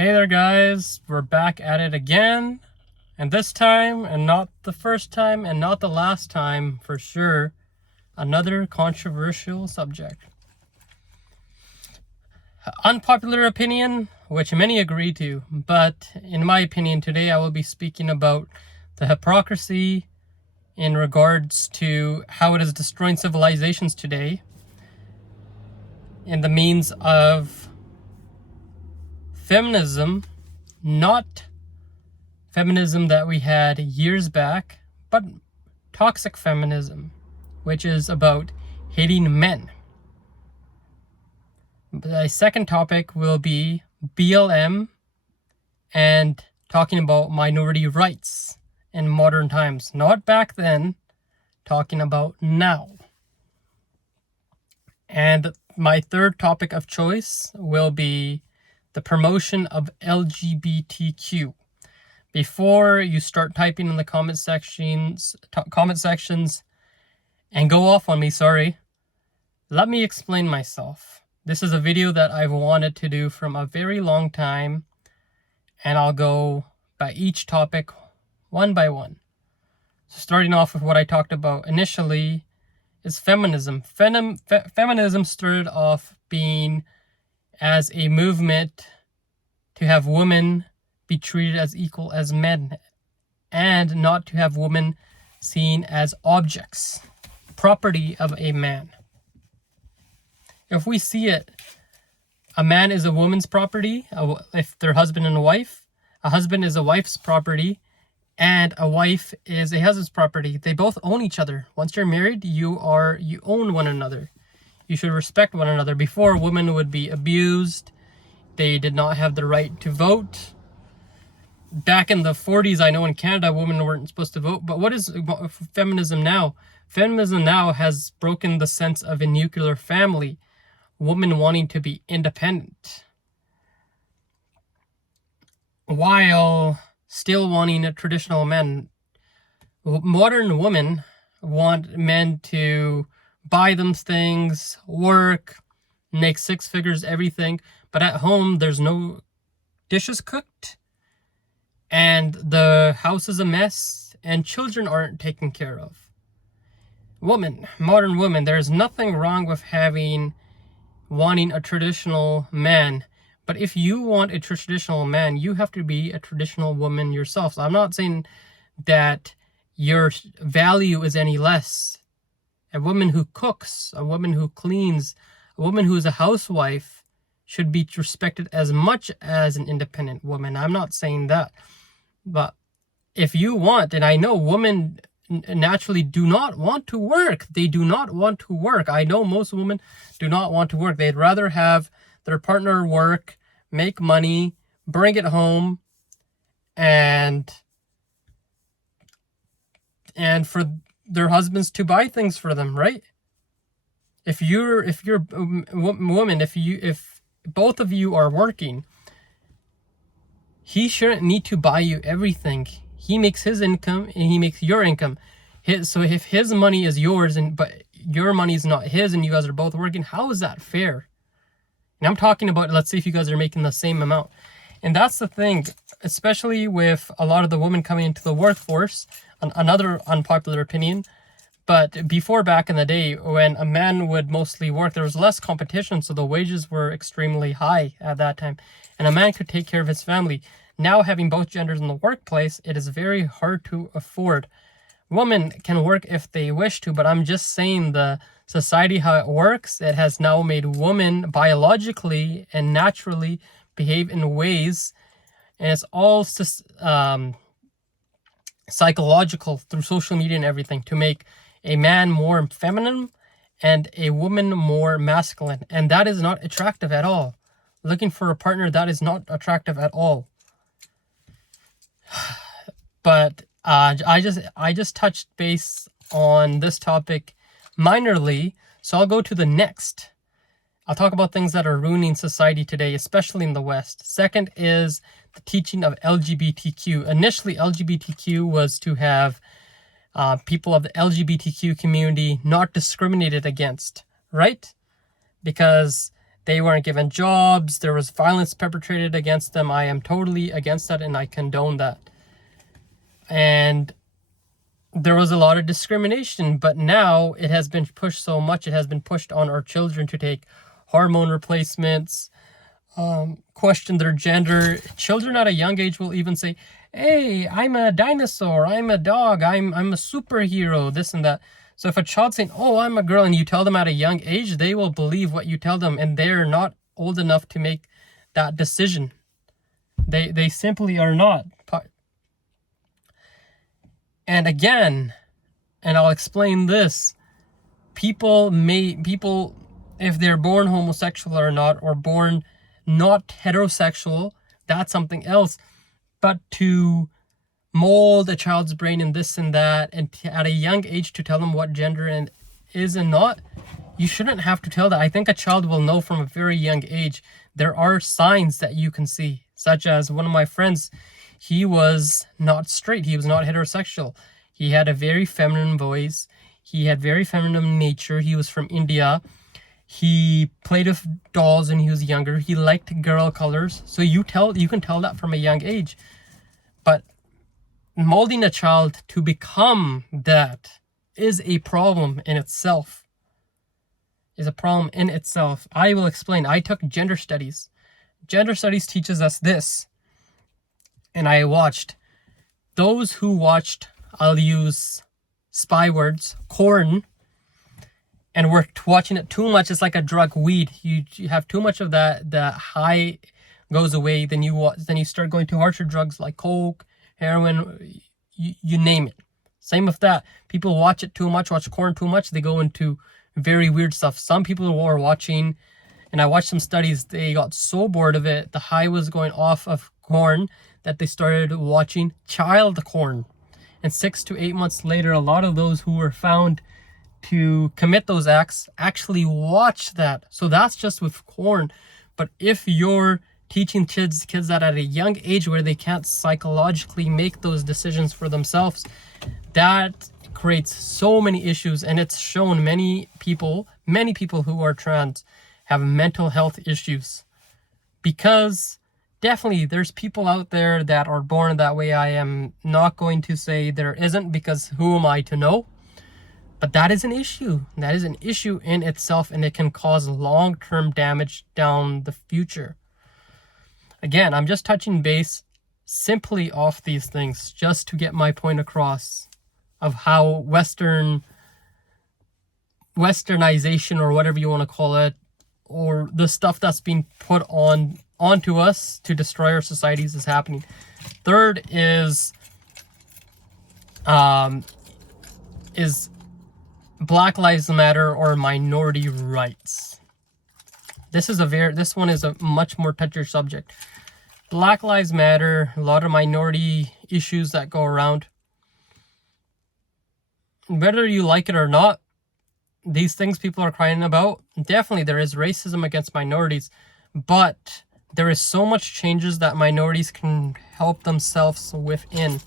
Hey there guys, we're back at it again, and this time, and not the first time, and not the last time for sure, another controversial subject. Unpopular opinion, which many agree to, but in my opinion today I will be speaking about the hypocrisy in regards to how it is destroying civilizations today in the means of feminism, not feminism that we had years back, but toxic feminism, which is about hating men. The second topic will be BLM and talking about minority rights in modern times. Not back then, talking about now. And my third topic of choice will be the promotion of LGBTQ. Before you start typing in the comment sections and go off on me, let me explain myself. This is a video that I've wanted to do from a very long time, and I'll go by each topic one by one. So starting off with what I talked about initially is feminism. Feminism started off being as a movement to have women be treated as equal as men and not to have women seen as objects, property of a man. If we see it, a man is a woman's property, if they're husband and a wife. A husband is a wife's property, and a wife is a husband's property. They both own each other. Once you're married, you own one another. You should respect one another. Before, women would be abused. They did not have the right to vote. Back in the 40s, I know in Canada, women weren't supposed to vote. But what is feminism now? Feminism now has broken the sense of a nuclear family. Women wanting to be independent, while still wanting a traditional man. Modern women want men to buy them things, work, make six figures, everything. But at home, there's no dishes cooked, and the house is a mess, and children aren't taken care of. Modern woman, there's nothing wrong with wanting a traditional man. But if you want a traditional man, you have to be a traditional woman yourself. So I'm not saying that your value is any less. A woman who cooks, a woman who cleans, a woman who is a housewife should be respected as much as an independent woman. I'm not saying that. But if you want, and I know women naturally do not want to work. They do not want to work. I know most women do not want to work. They'd rather have their partner work, make money, bring it home, and for their husbands to buy things for them, right? If you're a woman, if both of you are working, he shouldn't need to buy you everything. He makes his income and he makes your income. So if his money is yours but your money is not his and you guys are both working, how is that fair? And I'm talking about, let's say if you guys are making the same amount. And that's the thing, especially with a lot of the women coming into the workforce, another unpopular opinion. But before, back in the day, when a man would mostly work, there was less competition, so the wages were extremely high at that time. And a man could take care of his family. Now, having both genders in the workplace, it is very hard to afford. Women can work if they wish to, but I'm just saying the society, how it works, it has now made women biologically and naturally behave in ways, and it's all psychological through social media and everything, to make a man more feminine and a woman more masculine. And that is not attractive at all. Looking for a partner, that is not attractive at all. But I just touched base on this topic minorly, so I'll go to the next. I'll talk about things that are ruining society today, especially in the West. Second is the teaching of LGBTQ. Initially, LGBTQ was to have people of the LGBTQ community not discriminated against, right? Because They weren't given jobs. There was violence perpetrated against them. I am totally against that, and I condone that. And there was a lot of discrimination, but now it has been pushed so much. It has been pushed on our children to take hormone replacements, question their gender. Children at a young age will even say, hey, I'm a dinosaur, I'm a dog, I'm a superhero, this and that. So if a child's saying, oh, I'm a girl, and you tell them at a young age, they will believe what you tell them, and they're not old enough to make that decision. They simply are not. And again, and I'll explain this, people, if they're born homosexual or not, or born not heterosexual, that's something else. But to mold a child's brain in this and that, and at a young age to tell them what gender is and not, you shouldn't have to tell that. I think a child will know from a very young age. There are signs that you can see, such as one of my friends, he was not straight, he was not heterosexual. He had a very feminine voice, he had very feminine nature, he was from India. He played with dolls when he was younger. He liked girl colors. So you can tell that from a young age. But molding a child to become that is a problem in itself. I will explain. I took gender studies. Gender studies teaches us this. And I watched. Those who watched, I'll use spy words, porn, and we're watching it too much. It's like a drug, weed. You have too much of that, the high goes away. Then you start going to harsher drugs like coke, heroin, you name it. Same with that. People watch it too much, watch porn too much. They go into very weird stuff. Some people were watching, and I watched some studies, they got so bored of it, the high was going off of porn, that they started watching child porn. And 6 to 8 months later, a lot of those who were found to commit those acts actually watch that. So that's just with porn. But if you're teaching kids that at a young age where they can't psychologically make those decisions for themselves, that creates so many issues. And it's shown many people who are trans have mental health issues, because definitely there's people out there that are born that way. I am not going to say there isn't, because who am I to know? But that is an issue. That is an issue in itself, and it can cause long-term damage down the future. Again, I'm just touching base simply off these things just to get my point across of how westernization, or whatever you want to call it, or the stuff that's being put onto us to destroy our societies is happening. Third is Black Lives Matter or minority rights. This one is a much more touchy subject. Black Lives Matter, a lot of minority issues that go around. Whether you like it or not, these things people are crying about, definitely there is racism against minorities, but there is so much changes that minorities can help themselves within.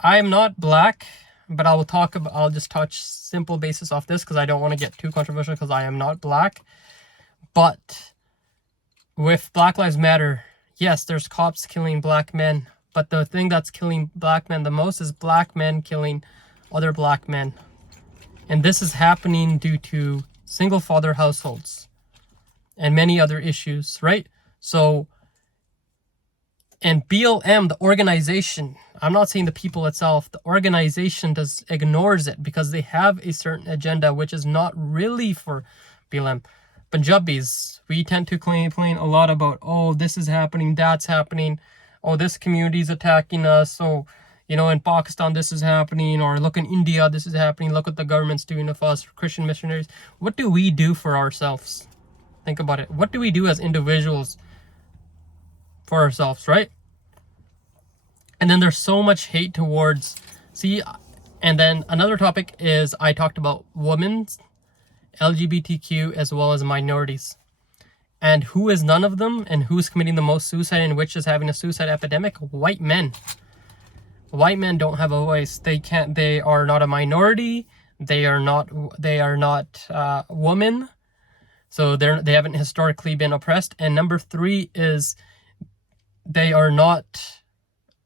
I am not black, but I'll just touch simple basis off this because I don't want to get too controversial, because I am not black. But with Black Lives Matter, yes, there's cops killing black men, but the thing that's killing black men the most is black men killing other black men. And this is happening due to single father households and many other issues, right? So, and BLM, the organization, I'm not saying the people itself, the organization ignores it because they have a certain agenda which is not really for BLM. Punjabis, we tend to complain a lot about, oh, this is happening, that's happening, oh, this community is attacking us, oh, in Pakistan this is happening, or look in India, this is happening, look what the government's doing with us, Christian missionaries. What do we do for ourselves? Think about it. What do we do as individuals for ourselves, right? And then there's so much hate towards, and then another topic is I talked about women's, LGBTQ, as well as minorities. And who is none of them, and who's committing the most suicide, and which is having a suicide epidemic? White men. White men don't have a voice. They are not a minority. They are not women. So they haven't historically been oppressed. And number 3 is they are not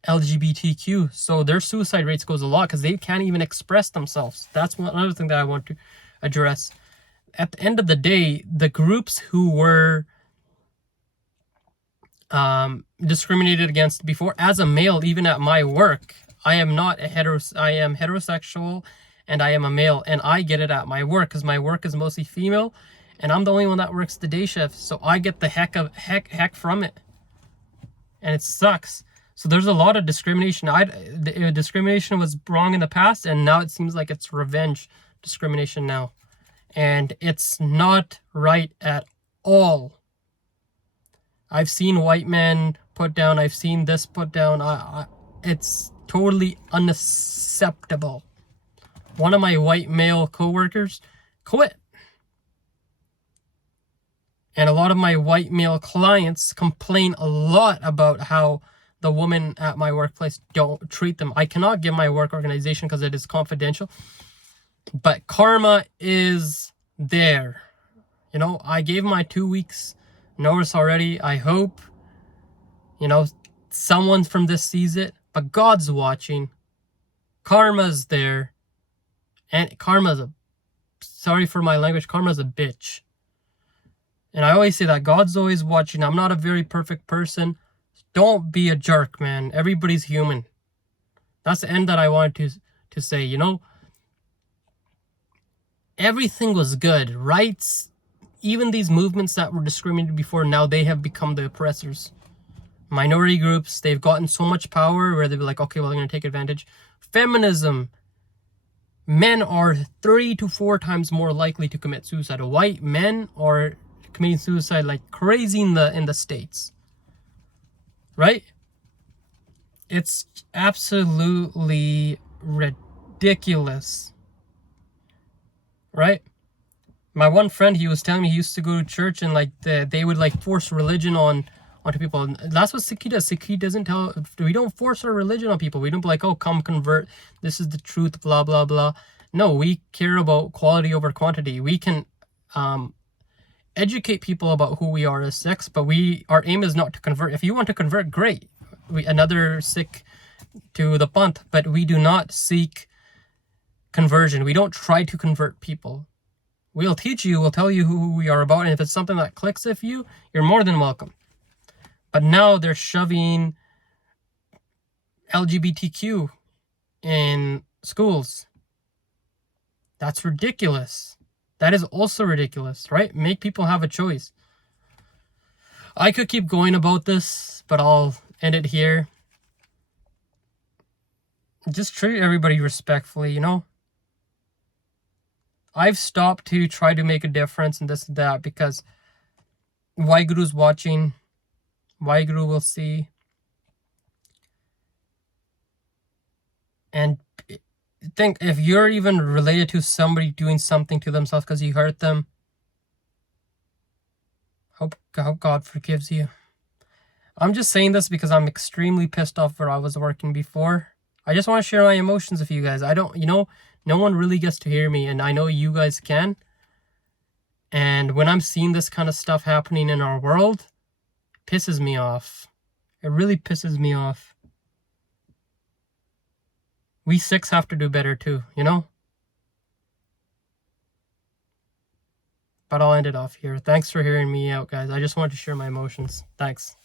LGBTQ, so their suicide rates goes a lot because they can't even express themselves. That's another thing that I want to address. At the end of the day, the groups who were discriminated against before, as a male, even at my work, I am heterosexual, and I am a male, and I get it at my work because my work is mostly female, and I'm the only one that works the day shift, so I get the heck from it, and it sucks. So there's a lot of discrimination. Discrimination was wrong in the past, and now it seems like it's revenge discrimination now, and it's not right at all. I've seen white men put down. I've seen this put down. It's totally unacceptable. One of my white male coworkers quit. And a lot of my white male clients complain a lot about how the women at my workplace don't treat them. I cannot give my work organization because it is confidential. But karma is there. You know, I gave my 2 weeks notice already. I hope, you know, someone from this sees it. But God's watching. Karma's there. And sorry for my language, karma's a bitch. And I always say that God's always watching. I'm not a very perfect person. Don't be a jerk, man. Everybody's human. That's the end that I wanted to say, you know. Everything was good. Rights, even these movements that were discriminated before, now they have become the oppressors. Minority groups, they've gotten so much power where they'll be like, okay, well, they're going to take advantage. Feminism. Men are 3 to 4 times more likely to commit suicide. White men are committing suicide like crazy in the States. Right? It's absolutely ridiculous. Right? My one friend, he was telling me he used to go to church and like they would like force religion onto people. And that's what Sikhi does. Sikhi doesn't we don't force our religion on people. We don't be like, oh, come convert. This is the truth, blah, blah, blah. No, we care about quality over quantity. We can educate people about who we are as Sikhs, but our aim is not to convert. If you want to convert, great. Another Sikh to the Panth, but we do not seek conversion. We don't try to convert people. We'll teach you, we'll tell you who we are about, and if it's something that clicks with you, you're more than welcome. But now they're shoving LGBTQ in schools. That's ridiculous. That is also ridiculous, right? Make people have a choice. I could keep going about this, but I'll end it here. Just treat everybody respectfully, you know? I've stopped to try to make a difference and this and that because Waiguru's watching. Waiguru will see. And think, if you're even related to somebody doing something to themselves because you hurt them, hope God forgives you. I'm just saying this because I'm extremely pissed off where I was working before. I just want to share my emotions with you guys. No one really gets to hear me, and I know you guys can. And when I'm seeing this kind of stuff happening in our world, it pisses me off. It really pisses me off. We Sikhs have to do better too, you know? But I'll end it off here. Thanks for hearing me out, guys. I just wanted to share my emotions. Thanks.